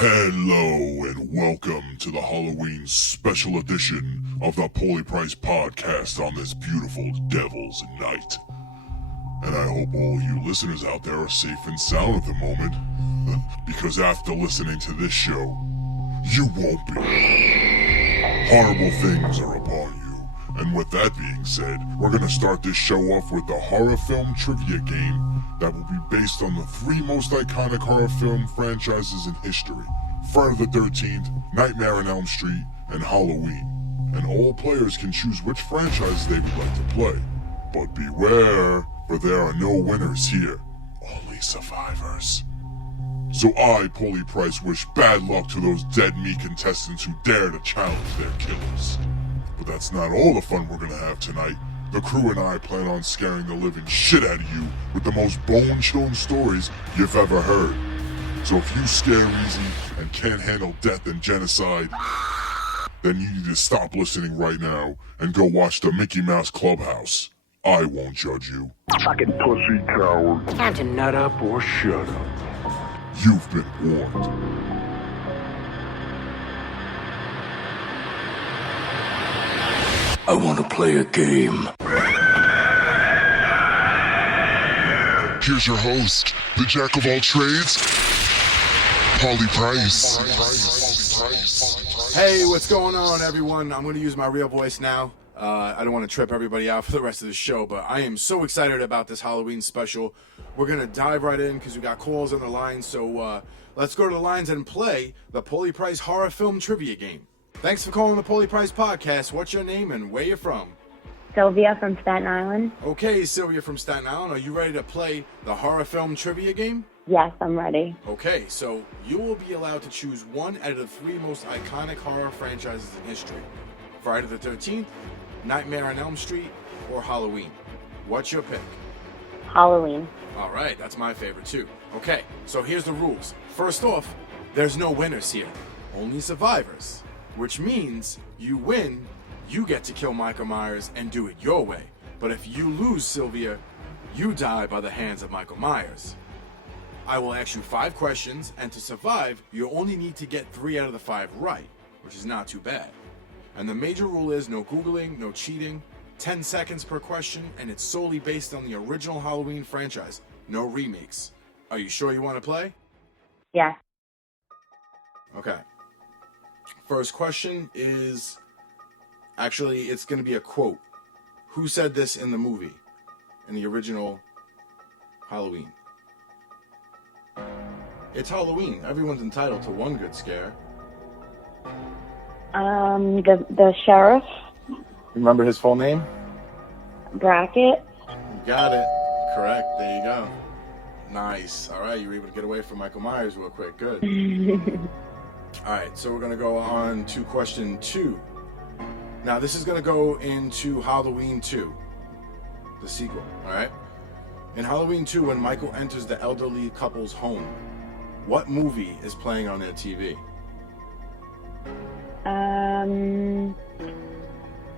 Hello and welcome to the Halloween special edition of the Pauly podcast on this beautiful Devil's Night. And I hope all you listeners out there are safe and sound at the moment, because after listening to this show, you won't be. Horrible things are upon you. And with that being said, we're going to start this show off with the horror film trivia game that will be based on the three most iconic horror film franchises in history: Friday the 13th, Nightmare on Elm Street, and Halloween. And all players can choose which franchise they would like to play. But beware, for there are no winners here, only survivors. So I, Pauly Price, wish bad luck to those dead meat contestants who dare to challenge their killers. But that's not all the fun we're gonna have tonight. The crew and I plan on scaring the living shit out of you with the most bone-chilling stories you've ever heard. So if you scare easy and can't handle death and genocide, then you need to stop listening right now and go watch the Mickey Mouse Clubhouse. I won't judge you. Fucking pussy coward. Time to nut up or shut up. You've been warned. I want to play a game. Here's your host, the jack of all trades, Pauly Price. Hey, what's going on, everyone? I'm going to use my real voice now. I don't want to trip everybody out for the rest of the show, but I am so excited about this Halloween special. We're going to dive right in because we got calls on the line, so let's go to the lines and play the Pauly Price horror film trivia game. Thanks for calling the Pauly Price podcast. What's your name and where you from? Sylvia from Staten Island. Okay, Sylvia from Staten Island. Are you ready to play the horror film trivia game? Yes, I'm ready. Okay, so you will be allowed to choose one out of the three most iconic horror franchises in history: Friday the 13th, Nightmare on Elm Street, or Halloween. What's your pick? Halloween. All right, that's my favorite too. Okay, so here's the rules. First off, there's no winners here, only survivors, which means you win, you get to kill Michael Myers and do it your way. But if you lose, Sylvia, you die by the hands of Michael Myers. I will ask you 5 questions, and to survive, you only need to get 3 out of the 5 right, which is not too bad. And the major rule is no Googling, no cheating, 10 seconds per question, and it's solely based on the original Halloween franchise, no remakes. Are you sure you want to play? Yes. Okay. First question is, actually, it's going to be a quote. Who said this in the movie, in the original Halloween? It's Halloween. Everyone's entitled to one good scare. The sheriff. Remember his full name? Brackett. You got it. Correct. There you go. Nice. All right, you were able to get away from Michael Myers real quick. Good. All right, so we're going to go on to question 2. Now, this is going to go into Halloween 2, the sequel, all right? In Halloween 2, when Michael enters the elderly couple's home, what movie is playing on their TV?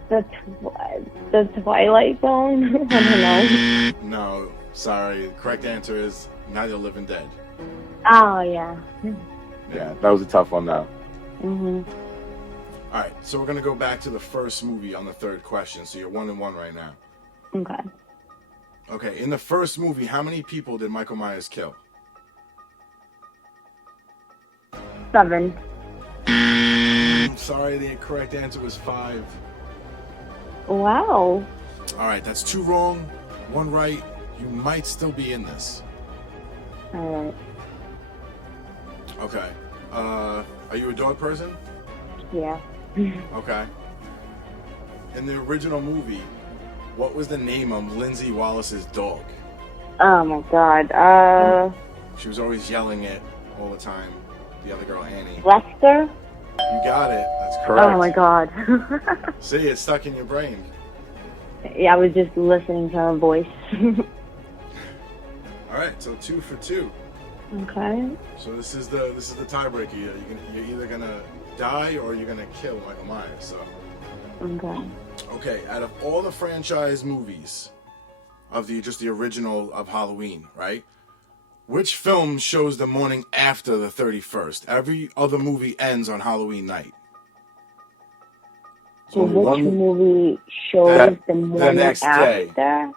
The Twilight Zone. I don't know. No, sorry. The correct answer is Night of the Living Dead. Oh, yeah. Yeah, that was a tough one, though. Mhm. All right, so we're going to go back to the first movie on the third question, so you're 1-1 right now. Okay. Okay, in the first movie, how many people did Michael Myers kill? 7. I'm sorry, the correct answer was 5. Wow. All right, that's 2 wrong, 1 right. You might still be in this. All right. Okay. Are you a dog person? Yeah. Okay. In the original movie, what was the name of Lindsay Wallace's dog? Oh my God. She was always yelling it all the time. The other girl, Annie. Lester. You got it. That's correct. Oh my God. See, it's stuck in your brain. Yeah, I was just listening to her voice. All right, so 2 for 2. Okay. So this is the tiebreaker. You're either gonna die or you're gonna kill Michael Myers. So. Okay. Okay, out of all the franchise movies, of the original of Halloween, right? Which film shows the morning after the 31st? Every other movie ends on Halloween night. So which movie shows the morning next after? day.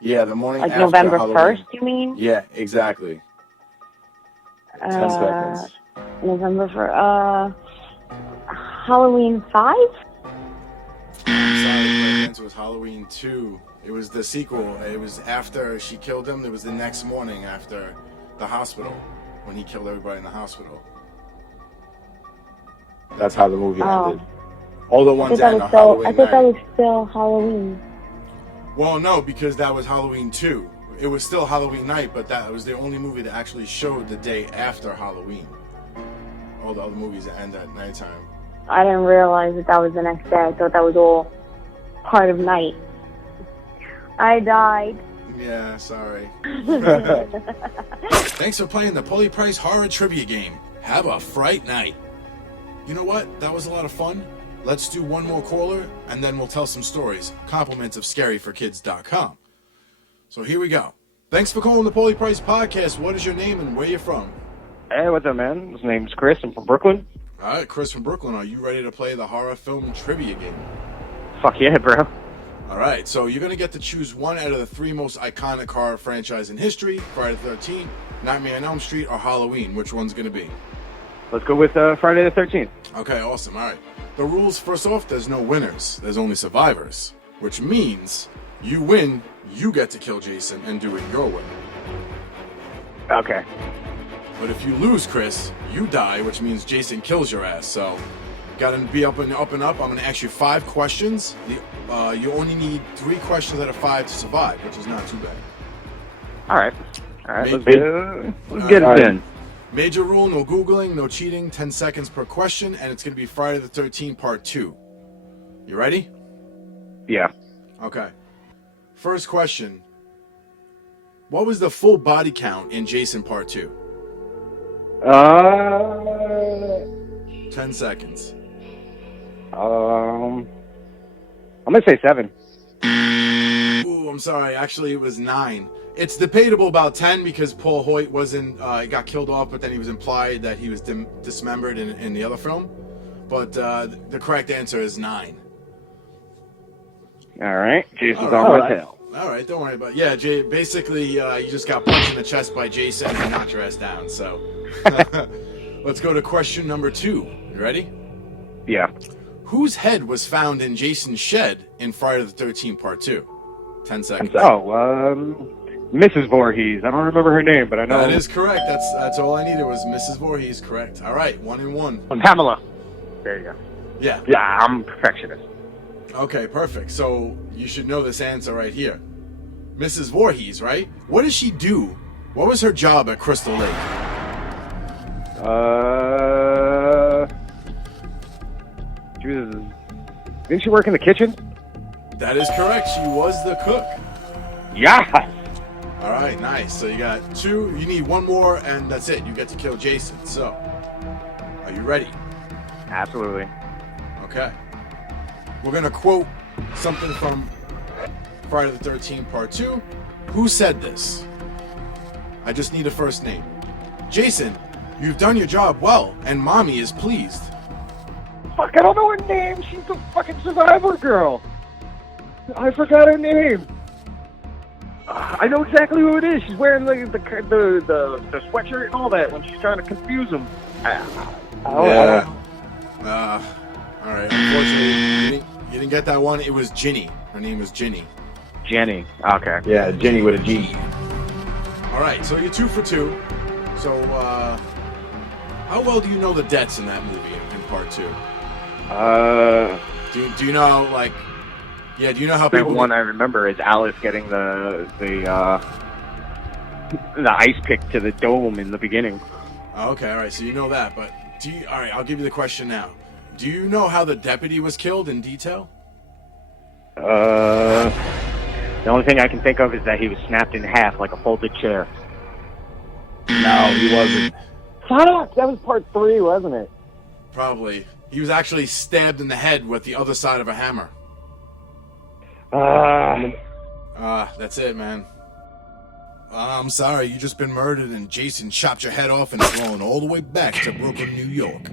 Yeah, the morning Like after November Halloween. 1st, you mean? Yeah, exactly. 10 seconds. November for Halloween 5? I'm sorry, the answer was Halloween 2. It was the sequel. It was after she killed him. It was the next morning after the hospital, when he killed everybody in the hospital. That's how the movie ended. All the ones end on Halloween I thought that night. was still Halloween. Well, no, because that was Halloween 2. It was still Halloween night, but that was the only movie that actually showed the day after Halloween. All the other movies end at nighttime. I didn't realize that was the next day. I thought that was all part of night. I died. Yeah, sorry. Thanks for playing the Pauly Price Horror Trivia Game. Have a fright night. You know what? That was a lot of fun. Let's do one more caller, and then we'll tell some stories. Compliments of scaryforkids.com. So here we go. Thanks for calling the Pauly Price Podcast. What is your name and where you from? Hey, what's up, man? His name's Chris. I'm from Brooklyn. All right, Chris from Brooklyn. Are you ready to play the horror film trivia game? Fuck yeah, bro. All right, so you're going to get to choose one out of the 3 most iconic horror franchise in history, Friday the 13th, Nightmare on Elm Street, or Halloween. Which one's going to be? Let's go with Friday the 13th. Okay, awesome. All right. The rules, first off, there's no winners. There's only survivors, which means you win, you get to kill Jason and do it your way. Okay. But if you lose, Chris, you die, which means Jason kills your ass. So, got to be up and up and up. I'm going to ask you 5 questions. You only need 3 questions out of 5 to survive, which is not too bad. All right. Let's All get right. it in. Major rule, no Googling, no cheating, 10 seconds per question, and it's going to be Friday the 13th, part 2. You ready? Yeah. Okay. First question. What was the full body count in Jason Part 2? 10 seconds. I'm gonna say 7. Ooh, I'm sorry. Actually, it was 9. It's debatable about 10 because Paul Hoyt wasn't, got killed off, but then he was implied that he was dismembered in the other film. But the correct answer is 9. All right. Jason's All on right. my tail. All right, don't worry about it. Yeah, Jay, basically, you just got punched in the chest by Jason and knocked your ass down, so. Let's go to question number 2. You ready? Yeah. Whose head was found in Jason's shed in Friday the 13th, part 2? 10 seconds. Mrs. Voorhees. I don't remember her name, but I know. That is correct. That's all I needed was Mrs. Voorhees, correct. All right, 1 and 1. Pamela. There you go. Yeah. Yeah, I'm a perfectionist. Okay, perfect. So you should know this answer right here. Mrs. Voorhees, right? What did she do? What was her job at Crystal Lake? Didn't she work in the kitchen? That is correct. She was the cook. Yeah. All right, nice. So you got 2. You need 1 more, and that's it. You get to kill Jason. So, are you ready? Absolutely. Okay. We're going to quote something from Friday the 13th, part 2. Who said this? I just need a first name. Jason, you've done your job well, and Mommy is pleased. Fuck, I don't know her name. She's the fucking survivor girl. I forgot her name. I know exactly who it is. She's wearing the sweatshirt and all that when she's trying to confuse him. All right. Unfortunately, you didn't get that one. It was Ginny. Her name was Ginny. Jenny. Okay. Yeah, Jenny with a G. All right, so you're 2 for 2. So, how well do you know the deaths in that movie in part 2? Do you know, like... Yeah, do you know how The people... one I remember is Alice getting the ice pick to the dome in the beginning. Okay, all right, so you know that, but all right, I'll give you the question now. Do you know how the deputy was killed in detail? The only thing I can think of is that he was snapped in half like a folded chair. No, he wasn't. Fuck! That was part 3, wasn't it? Probably. He was actually stabbed in the head with the other side of a hammer. Uh, That's it, man. I'm sorry, you just been murdered and Jason chopped your head off and is rolling all the way back to Brooklyn, New York.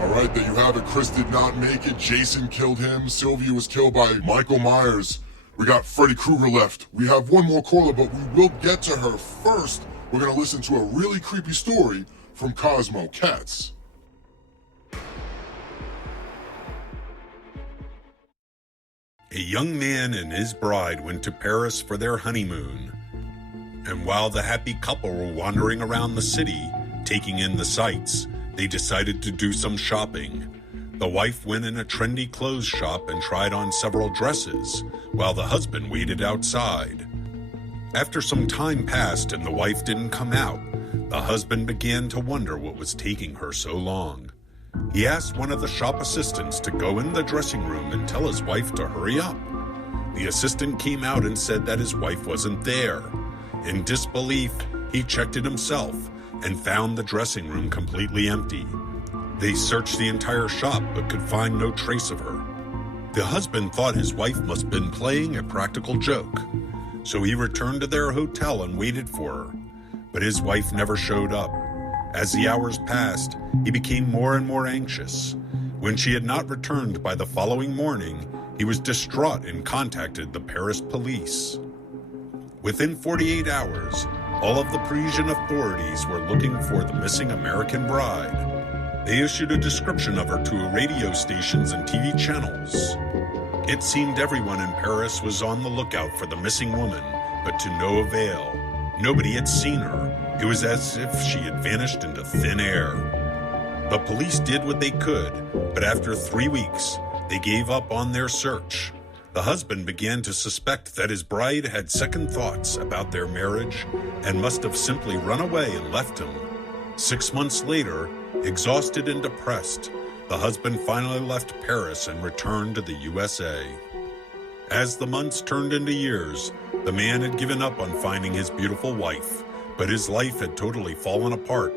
Alright, there you have it. Chris did not make it. Jason killed him. Sylvia was killed by Michael Myers. We got Freddy Krueger left. We have one more caller, but we will get to her. First, we're gonna listen to a really creepy story from Cosmo Katz. A young man and his bride went to Paris for their honeymoon. And while the happy couple were wandering around the city, taking in the sights, they decided to do some shopping. The wife went in a trendy clothes shop and tried on several dresses, while the husband waited outside. After some time passed and the wife didn't come out, the husband began to wonder what was taking her so long. He asked one of the shop assistants to go in the dressing room and tell his wife to hurry up. The assistant came out and said that his wife wasn't there. In disbelief, he checked it himself and found the dressing room completely empty. They searched the entire shop but could find no trace of her. The husband thought his wife must have been playing a practical joke, so he returned to their hotel and waited for her. But his wife never showed up. As the hours passed, he became more and more anxious. When she had not returned by the following morning, he was distraught and contacted the Paris police. Within 48 hours, all of the Parisian authorities were looking for the missing American bride. They issued a description of her to radio stations and TV channels. It seemed everyone in Paris was on the lookout for the missing woman, but to no avail. Nobody had seen her. It was as if she had vanished into thin air. The police did what they could, but after 3 weeks, they gave up on their search. The husband began to suspect that his bride had second thoughts about their marriage and must have simply run away and left him. 6 months later, exhausted and depressed, the husband finally left Paris and returned to the USA. As the months turned into years, the man had given up on finding his beautiful wife, but his life had totally fallen apart.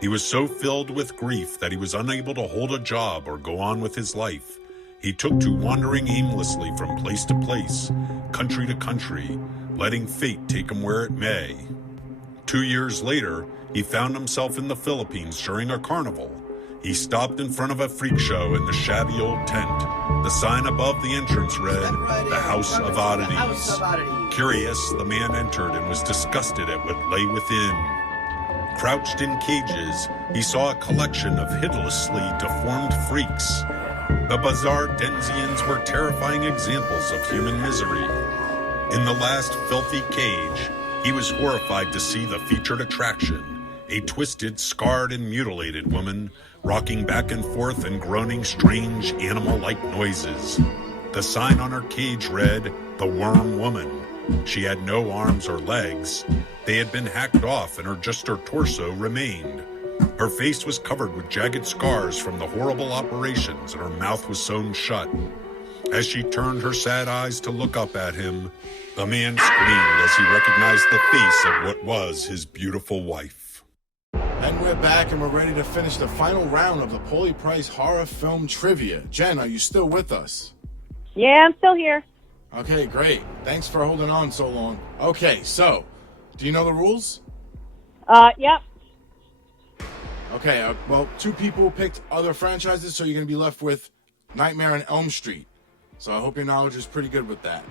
He was so filled with grief that he was unable to hold a job or go on with his life. He took to wandering aimlessly from place to place, country to country, letting fate take him where it may. 2 years later, he found himself in the Philippines during a carnival. He stopped in front of a freak show in the shabby old tent. The sign above the entrance read, "The House of Oddities." Curious, the man entered and was disgusted at what lay within. Crouched in cages, he saw a collection of hideously deformed freaks. The bizarre denizens were terrifying examples of human misery. In the last filthy cage, he was horrified to see the featured attraction, a twisted, scarred, and mutilated woman, rocking back and forth and groaning strange animal-like noises. The sign on her cage read, "The Worm Woman." She had no arms or legs. They had been hacked off and just her torso remained. Her face was covered with jagged scars from the horrible operations and her mouth was sewn shut. As she turned her sad eyes to look up at him, the man screamed as he recognized the face of what was his beautiful wife. And we're back and we're ready to finish the final round of the Pauly Price horror film trivia. Jen, are you still with us? Yeah, I'm still here. Okay, great. Thanks for holding on so long. Okay, so, do you know the rules? Yep. Okay, well, 2 people picked other franchises, so you're going to be left with Nightmare on Elm Street. So I hope your knowledge is pretty good with that.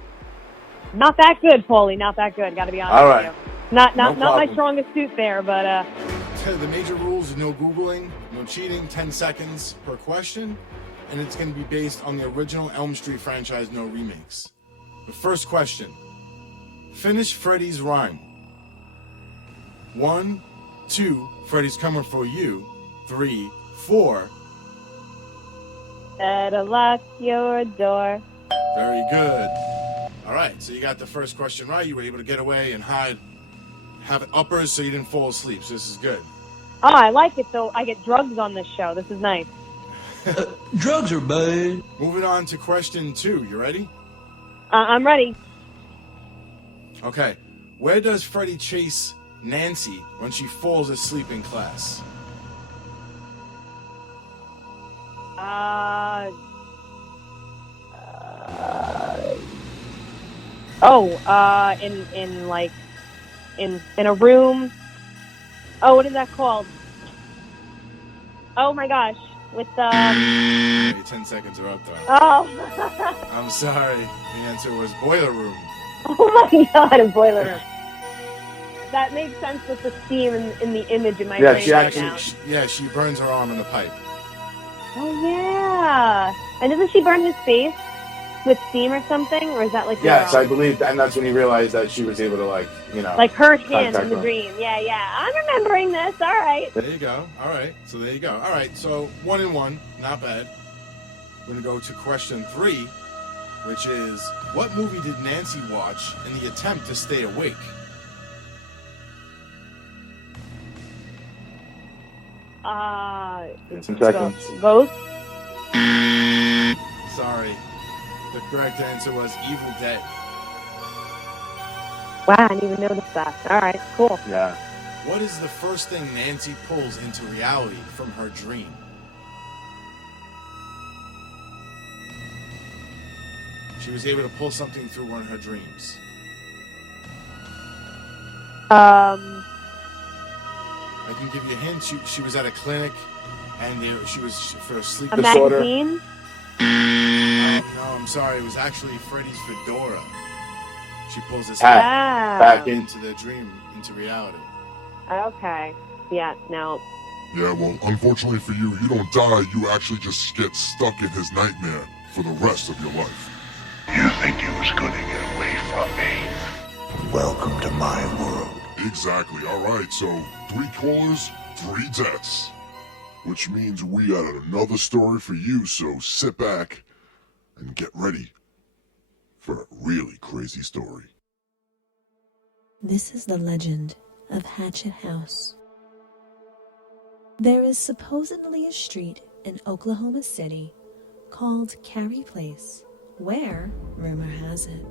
Not that good, Pauly. Not that good. Got to be honest All with right. you. Not No my problem. strongest suit there, but The major rules: no Googling, no cheating, 10 seconds per question, and it's going to be based on the original Elm Street franchise, no remakes. The first question: finish Freddy's rhyme. 1, 2, Freddy's coming for you. 3, 4. better lock your door. Very good. All right, so you got the first question right. You were able to get away and have it uppers so you didn't fall asleep. So this is good. Oh, I like it though. I get drugs on this show. This is nice. Drugs are bad. Moving on to question 2. You ready? I'm ready. Okay. Where does Freddy chase Nancy when she falls asleep in class? Oh, in a room. Oh, what is that called? Oh my gosh, with the. Your 10 seconds are up, though. Oh. I'm sorry. The answer was boiler room. Oh my God, a boiler room. That makes sense with the steam in the image in my brain right now. She burns her arm in the pipe. Oh yeah. And doesn't she burn his face with steam or something, or is that like? Yes, I believe, and that's when he realized that she was able to like hurt him in the dream. Yeah. I'm remembering this. All right. There you go. All right. So there you go. All right. So 1-1, not bad. We're gonna go to question 3, which is, what movie did Nancy watch in the attempt to stay awake? Ghost. Sorry. The correct answer was Evil Dead. Wow, I didn't even notice that. All right, cool. Yeah. What is the first thing Nancy pulls into reality from her dream? She was able to pull something through one of her dreams. I can give you a hint. She was at a clinic, and she was for a sleep disorder. Magazine? No, I'm sorry. It was actually Freddy's fedora. She pulls his hat back into the dream, into reality. Okay. Yeah, no. Yeah, well, unfortunately for you, you don't die, you actually just get stuck in his nightmare for the rest of your life. You think you was gonna get away from me? Welcome to my world. Exactly, alright, so 3 callers, 3 deaths. Which means we got another story for you, so sit back and get ready for a really crazy story. This is the legend of Hatchet House. There is supposedly a street in Oklahoma City called Carrie Place, where, rumor has it,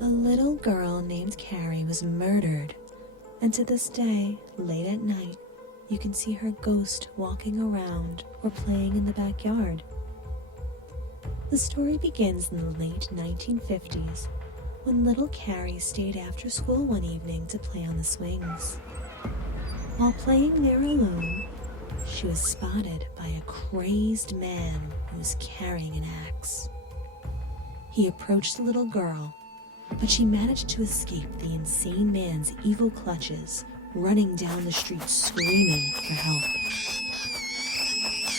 a little girl named Carrie was murdered, and to this day, late at night, you can see her ghost walking around or playing in the backyard. The story begins in the late 1950s, when little Carrie stayed after school one evening to play on the swings. While playing there alone, she was spotted by a crazed man who was carrying an axe. He approached the little girl, but she managed to escape the insane man's evil clutches, running down the street screaming for help.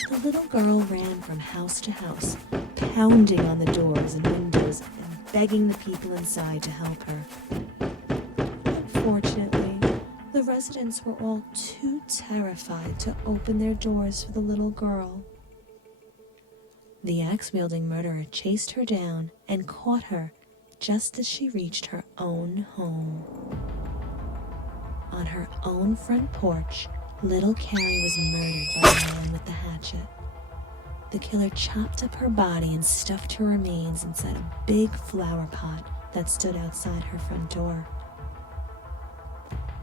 The little girl ran from house to house, pounding on the doors and windows and begging the people inside to help her. Unfortunately, the residents were all too terrified to open their doors for the little girl. The axe-wielding murderer chased her down and caught her just as she reached her own home. On her own front porch, little Carrie was murdered by the man with the hatchet. The killer chopped up her body and stuffed her remains inside a big flower pot that stood outside her front door.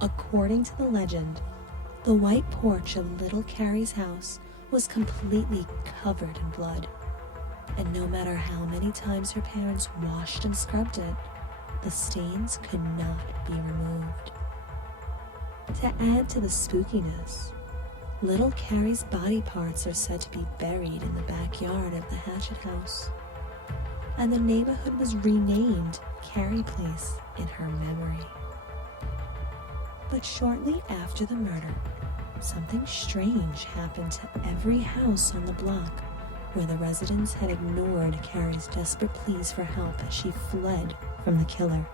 According to the legend, the white porch of little Carrie's house was completely covered in blood, and no matter how many times her parents washed and scrubbed it, the stains could not be removed. To add to the spookiness, little Carrie's body parts are said to be buried in the backyard of the Hatchet House, and the neighborhood was renamed Carrie Place in her memory. But shortly after the murder, something strange happened to every house on the block, where the residents had ignored Carrie's desperate pleas for help as she fled from the killer.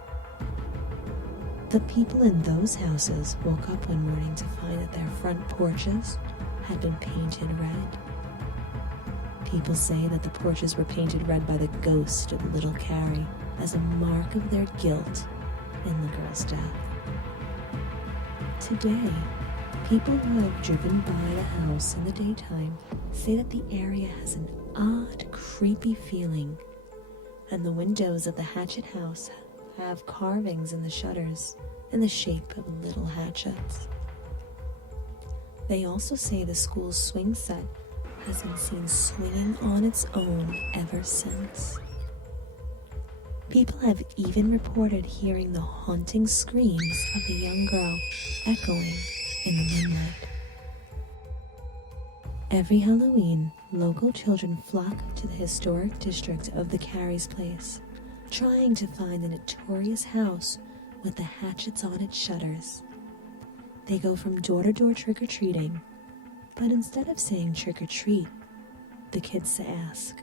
The people in those houses woke up one morning to find that their front porches had been painted red. People say that the porches were painted red by the ghost of little Carrie as a mark of their guilt in the girl's death. Today, people who have driven by the house in the daytime say that the area has an odd, creepy feeling, and the windows of the Hatchet House have carvings in the shutters in the shape of little hatchets. They also say the school's swing set has been seen swinging on its own ever since. People have even reported hearing the haunting screams of the young girl echoing in the moonlight. Every Halloween, local children flock to the historic district of the Carey's Place, trying to find the notorious house with the hatchets on its shutters. They go from door to door trick-or-treating, but instead of saying trick-or-treat, the kids ask,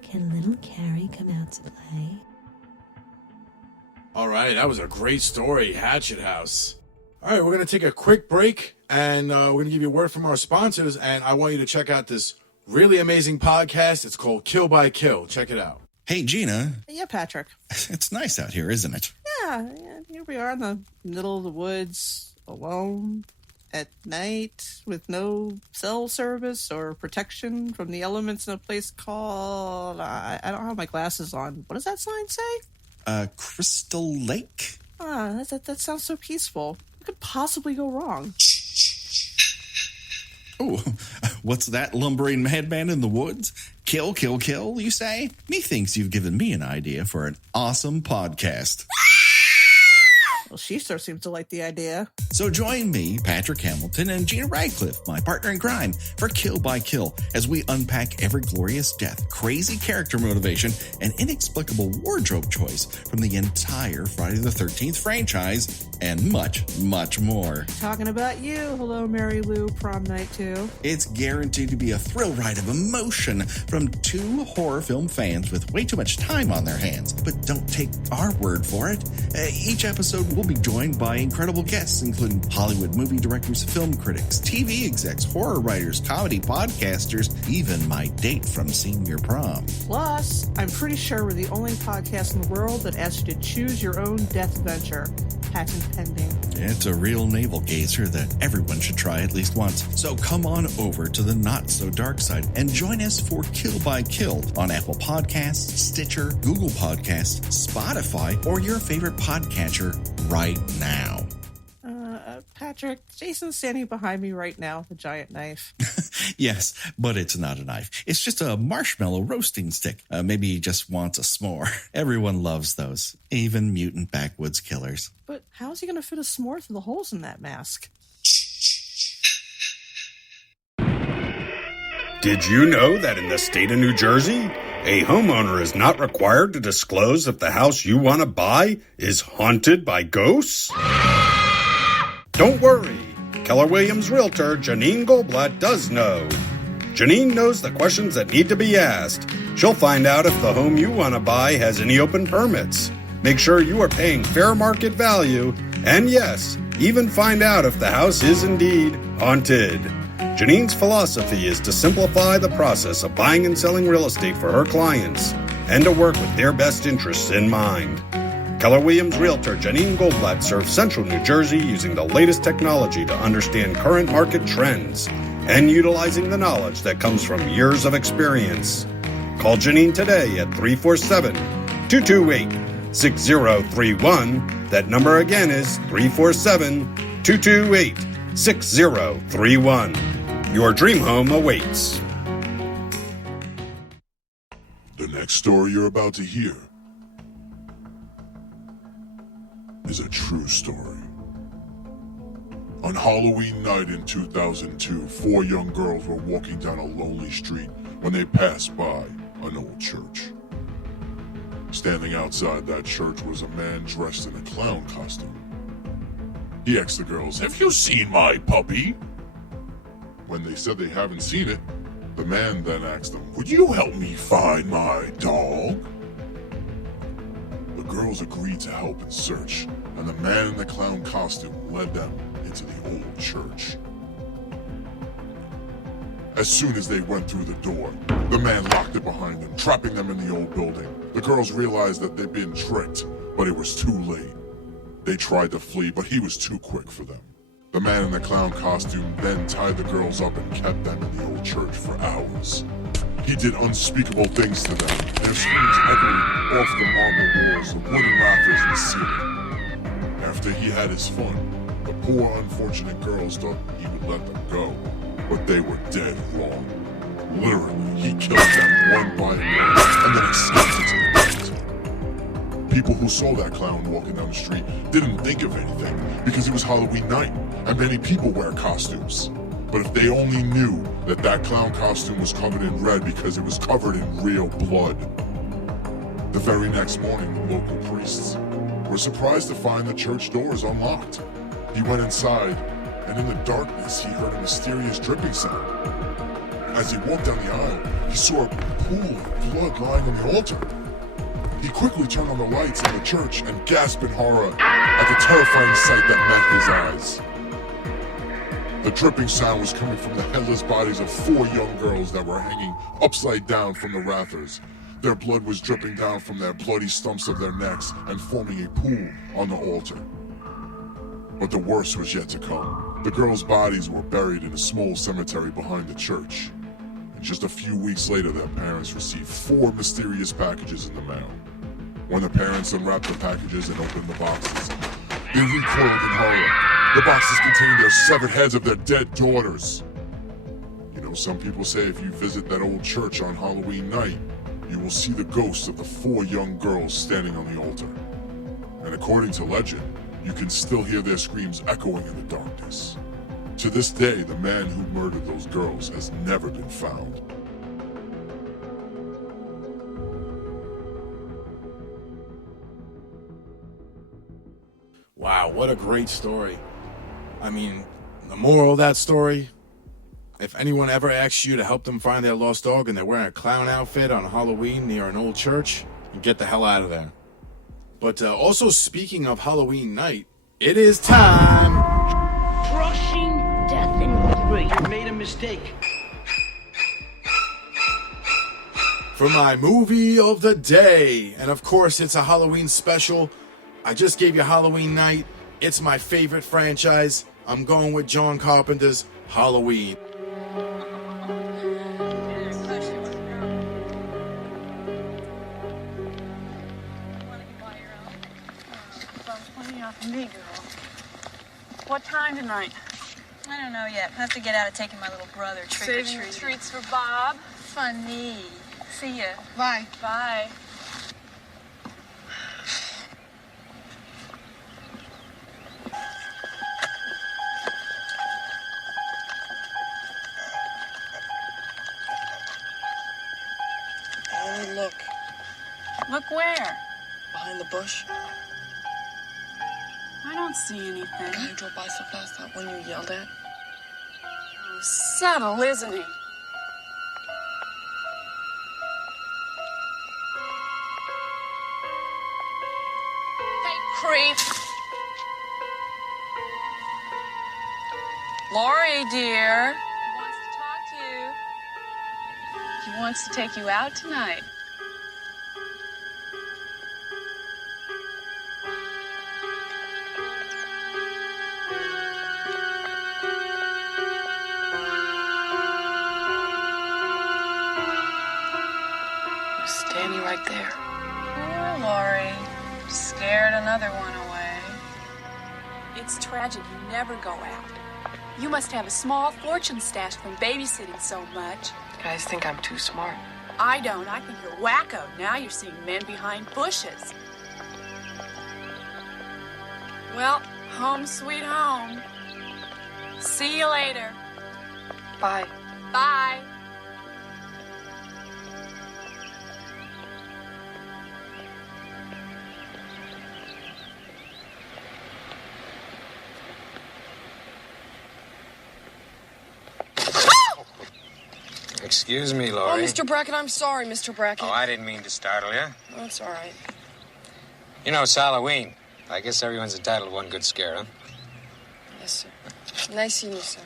"Can little Carrie come out to play?" All right, that was a great story, Hatchet House. All right, we're going to take a quick break, and we're going to give you a word from our sponsors, and I want you to check out this really amazing podcast. It's called Kill by Kill. Check it out. Hey, Gina. Yeah, Patrick. It's nice out here, isn't it? Yeah, here we are in the middle of the woods, alone, at night, with no cell service or protection from the elements in a place called... I don't have my glasses on. What does that sign say? Crystal Lake? That sounds so peaceful. What could possibly go wrong? Oh, what's that lumbering madman in the woods? Kill, kill, kill, you say? Methinks you've given me an idea for an awesome podcast. Well, she sure seems to like the idea. So join me, Patrick Hamilton, and Gina Radcliffe, my partner in crime, for Kill by Kill, as we unpack every glorious death, crazy character motivation, and inexplicable wardrobe choice from the entire Friday the 13th franchise, and much, much more. Talking about you. Hello, Mary Lou, prom night 2. It's guaranteed to be a thrill ride of emotion from two horror film fans with way too much time on their hands. But don't take our word for it. Each episode will be joined by incredible guests, including Hollywood movie directors, film critics, TV execs, horror writers, comedy podcasters, even my date from senior prom. Plus, I'm pretty sure we're the only podcast in the world that asks you to choose your own death venture. Patent pending. It's a real navel gazer that everyone should try at least once. So come on over to the Not So Dark Side and join us for Kill by Kill on Apple Podcasts, Stitcher, Google Podcasts, Spotify, or your favorite podcatcher right now. Patrick, Jason's standing behind me right now with a giant knife. Yes, but it's not a knife. It's just a marshmallow roasting stick. Maybe he just wants a s'more. Everyone loves those, even mutant backwoods killers. But how's he going to fit a s'more through the holes in that mask? Did you know that in the state of New Jersey, a homeowner is not required to disclose if the house you want to buy is haunted by ghosts? Don't worry, Keller Williams Realtor Janine Goldblatt does know. Janine knows the questions that need to be asked. She'll find out if the home you want to buy has any open permits, make sure you are paying fair market value, and yes, even find out if the house is indeed haunted. Janine's philosophy is to simplify the process of buying and selling real estate for her clients and to work with their best interests in mind. Keller Williams Realtor Janine Goldblatt serves Central New Jersey using the latest technology to understand current market trends and utilizing the knowledge that comes from years of experience. Call Janine today at 347-228-6031. That number again is 347-228-6031. Your dream home awaits. The next story you're about to hear is a true story. On Halloween night in 2002, 4 young girls were walking down a lonely street when they passed by an old church. Standing outside that church was a man dressed in a clown costume. He asked the girls, "Have you seen my puppy?" When they said they haven't seen it, the man then asked them, "Would you help me find my dog?" The girls agreed to help and search, and the man in the clown costume led them into the old church. As soon as they went through the door, the man locked it behind them, trapping them in the old building. The girls realized that they'd been tricked, but it was too late. They tried to flee, but he was too quick for them. The man in the clown costume then tied the girls up and kept them in the old church for hours. He did unspeakable things to them, their screams echoing off the marble walls, the wooden rafters, and the ceiling. After he had his fun, the poor unfortunate girls thought he would let them go, but they were dead wrong. Literally, he killed them one by one, and then escaped into the night. People who saw that clown walking down the street didn't think of anything because it was Halloween night and many people wear costumes. But if they only knew that that clown costume was covered in red because it was covered in real blood. The very next morning, local priests were surprised to find the church doors unlocked. He went inside, and in the darkness, he heard a mysterious dripping sound. As he walked down the aisle, he saw a pool of blood lying on the altar. He quickly turned on the lights in the church and gasped in horror at the terrifying sight that met his eyes. The dripping sound was coming from the headless bodies of 4 young girls that were hanging upside down from the rafters. Their blood was dripping down from their bloody stumps of their necks and forming a pool on the altar. But the worst was yet to come. The girls' bodies were buried in a small cemetery behind the church. And just a few weeks later, their parents received 4 mysterious packages in the mail. When the parents unwrapped the packages and opened the boxes, they recoiled in horror. The boxes contained their severed heads of their dead daughters. You know, some people say if you visit that old church on Halloween night, you will see the ghosts of the 4 young girls standing on the altar. And according to legend, you can still hear their screams echoing in the darkness. To this day, the man who murdered those girls has never been found. Wow, what a great story. I mean, the moral of that story, if anyone ever asks you to help them find their lost dog and they're wearing a clown outfit on Halloween near an old church, you get the hell out of there. But also speaking of Halloween night, it is time. Crushing death in 3. You made a mistake. For my movie of the day. And of course, it's a Halloween special. I just gave you Halloween night. It's my favorite franchise. I'm going with John Carpenter's Halloween. Me, girl. What time tonight? I don't know yet. I have to get out of taking my little brother trick-or-treating. Saving treats for Bob. Funny. See ya. Bye. Bye. Pauly, look. Look where? Behind the bush. I don't see anything. Guy who drove by so fast, that one you yelled at. Oh, subtle, isn't he? Hey, creep. Lori, dear. He wants to talk to you. He wants to take you out tonight. Standing right there. Poor Lori. Scared another one away. It's tragic you never go out. You must have a small fortune stashed from babysitting so much. Guys think I'm too smart. I don't. I think you're wacko. Now you're seeing men behind bushes. Well, home sweet home. See you later. Bye. Bye. Excuse me, Oh, Laurie. Mr. Brackett, I'm sorry, Mr. Brackett. Oh, I didn't mean to startle you. That's all right. You know, it's Halloween. I guess everyone's entitled to one good scare, huh? Yes, sir. Nice seeing you, sir.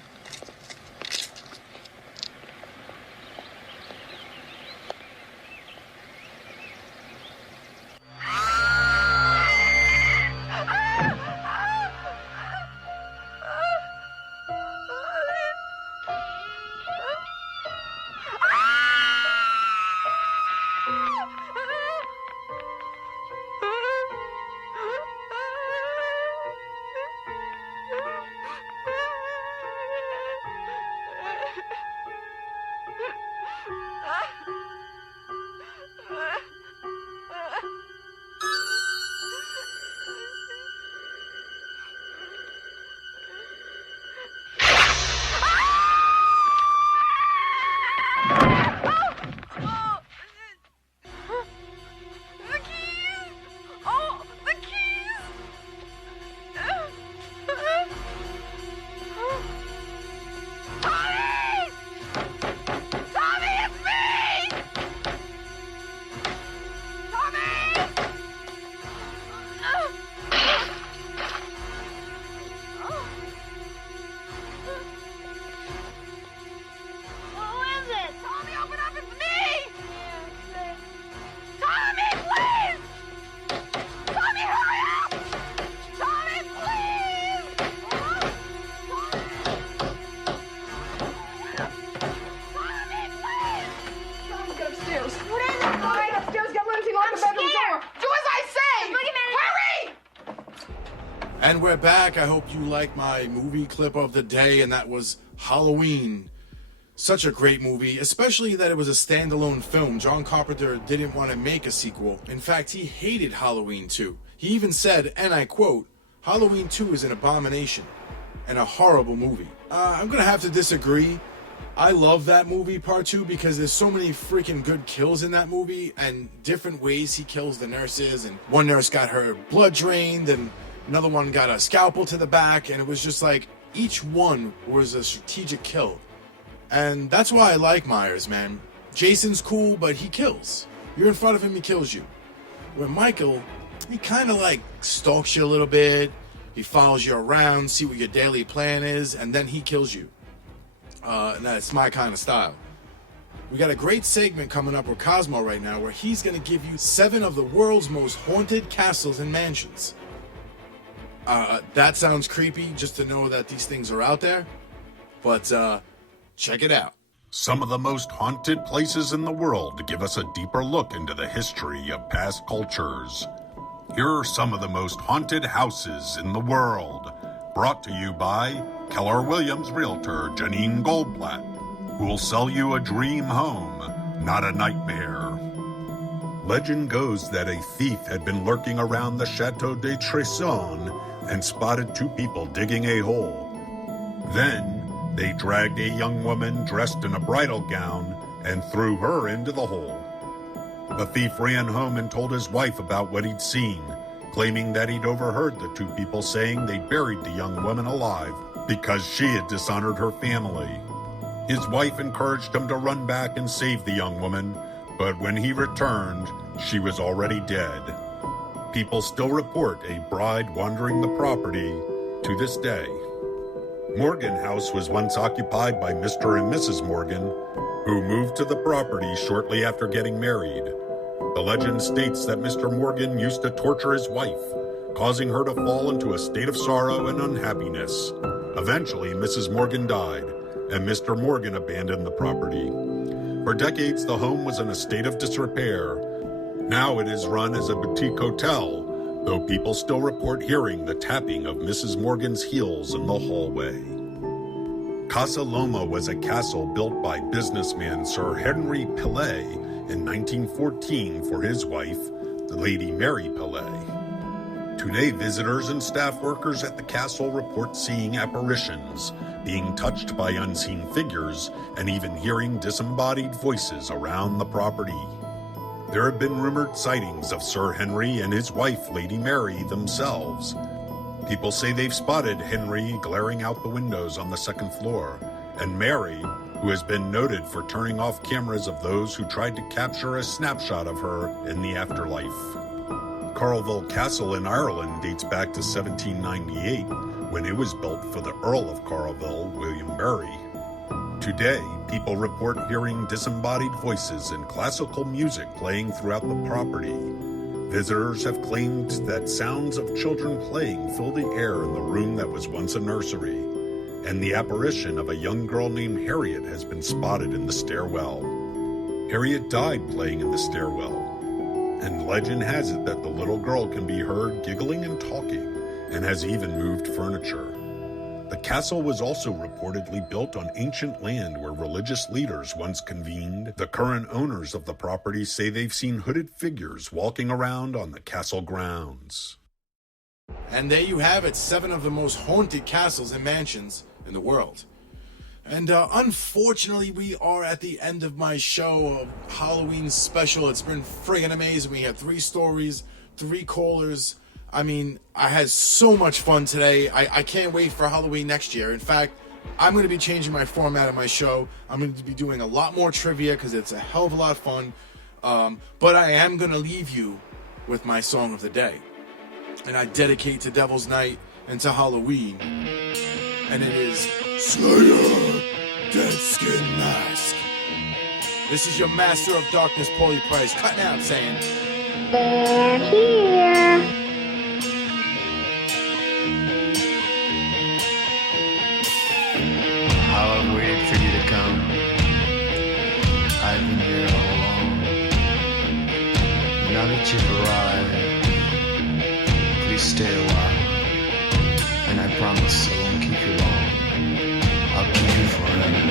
it back. I hope you like my movie clip of the day, and that was Halloween. Such a great movie, especially that it was a standalone film. John Carpenter didn't want to make a sequel. In fact, he hated Halloween 2. He even said, and I quote, "Halloween 2 is an abomination and a horrible movie." I'm going to have to disagree. I love that movie, Part 2, because there's so many freaking good kills in that movie and different ways he kills the nurses. And one nurse got her blood drained and another one got a scalpel to the back. And it was just like each one was a strategic kill. And that's why I like Myers, man. Jason's cool, but he kills. You're in front of him, he kills you. Where Michael, he kind of like stalks you a little bit. He follows you around, see what your daily plan is, and then he kills you. And that's my kind of style. We got a great segment coming up with Cosmo right now where he's going to give you 7 of the world's most haunted castles and mansions. That sounds creepy just to know that these things are out there. But check it out. Some of the most haunted places in the world to give us a deeper look into the history of past cultures. Here are some of the most haunted houses in the world, brought to you by Keller Williams Realtor Janine Goldblatt, who will sell you a dream home, not a nightmare. Legend goes that a thief had been lurking around the Chateau de Tresson and spotted 2 people digging a hole. Then they dragged a young woman dressed in a bridal gown and threw her into the hole. The thief ran home and told his wife about what he'd seen, claiming that he'd overheard the 2 people saying they buried the young woman alive because she had dishonored her family. His wife encouraged him to run back and save the young woman, but when he returned, she was already dead. People still report a bride wandering the property to this day. Morgan House was once occupied by Mr. and Mrs. Morgan, who moved to the property shortly after getting married. The legend states that Mr. Morgan used to torture his wife, causing her to fall into a state of sorrow and unhappiness. Eventually, Mrs. Morgan died, and Mr. Morgan abandoned the property. For decades, the home was in a state of disrepair. Now it is run as a boutique hotel, though people still report hearing the tapping of Mrs. Morgan's heels in the hallway. Casa Loma was a castle built by businessman Sir Henry Pauly in 1914 for his wife, the Lady Mary Pauly. Today, visitors and staff workers at the castle report seeing apparitions, being touched by unseen figures, and even hearing disembodied voices around the property. There have been rumored sightings of Sir Henry and his wife, Lady Mary, themselves. People say they've spotted Henry glaring out the windows on the 2nd floor, and Mary, who has been noted for turning off cameras of those who tried to capture a snapshot of her in the afterlife. Carlville Castle in Ireland dates back to 1798, when it was built for the Earl of Carlville, William Bury. Today, people report hearing disembodied voices and classical music playing throughout the property. Visitors have claimed that sounds of children playing fill the air in the room that was once a nursery, and the apparition of a young girl named Harriet has been spotted in the stairwell. Harriet died playing in the stairwell, and legend has it that the little girl can be heard giggling and talking, and has even moved furniture. The castle was also reportedly built on ancient land where religious leaders once convened. The current owners of the property say they've seen hooded figures walking around on the castle grounds. And there you have it, 7 of the most haunted castles and mansions in the world. And unfortunately, we are at the end of my show, of Halloween special. It's been friggin' amazing. We had 3 stories, 3 callers. I mean, I had so much fun today. I can't wait for Halloween next year. In fact, I'm going to be changing my format of my show. I'm going to be doing a lot more trivia because it's a hell of a lot of fun. But I am going to leave you with my song of the day. And I dedicate to Devil's Night and to Halloween. And it is Slayer, Dead Skin Mask. This is your master of darkness, Pauly Price, cutting out saying, They're here. How I've waited for you to come. I've been here all along. Now that you've arrived, please stay a while. promise I won't keep you long. I'll keep you forever.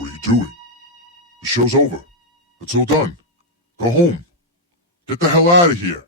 What are you doing? The show's over. It's all done. Go home. Get the hell out of here.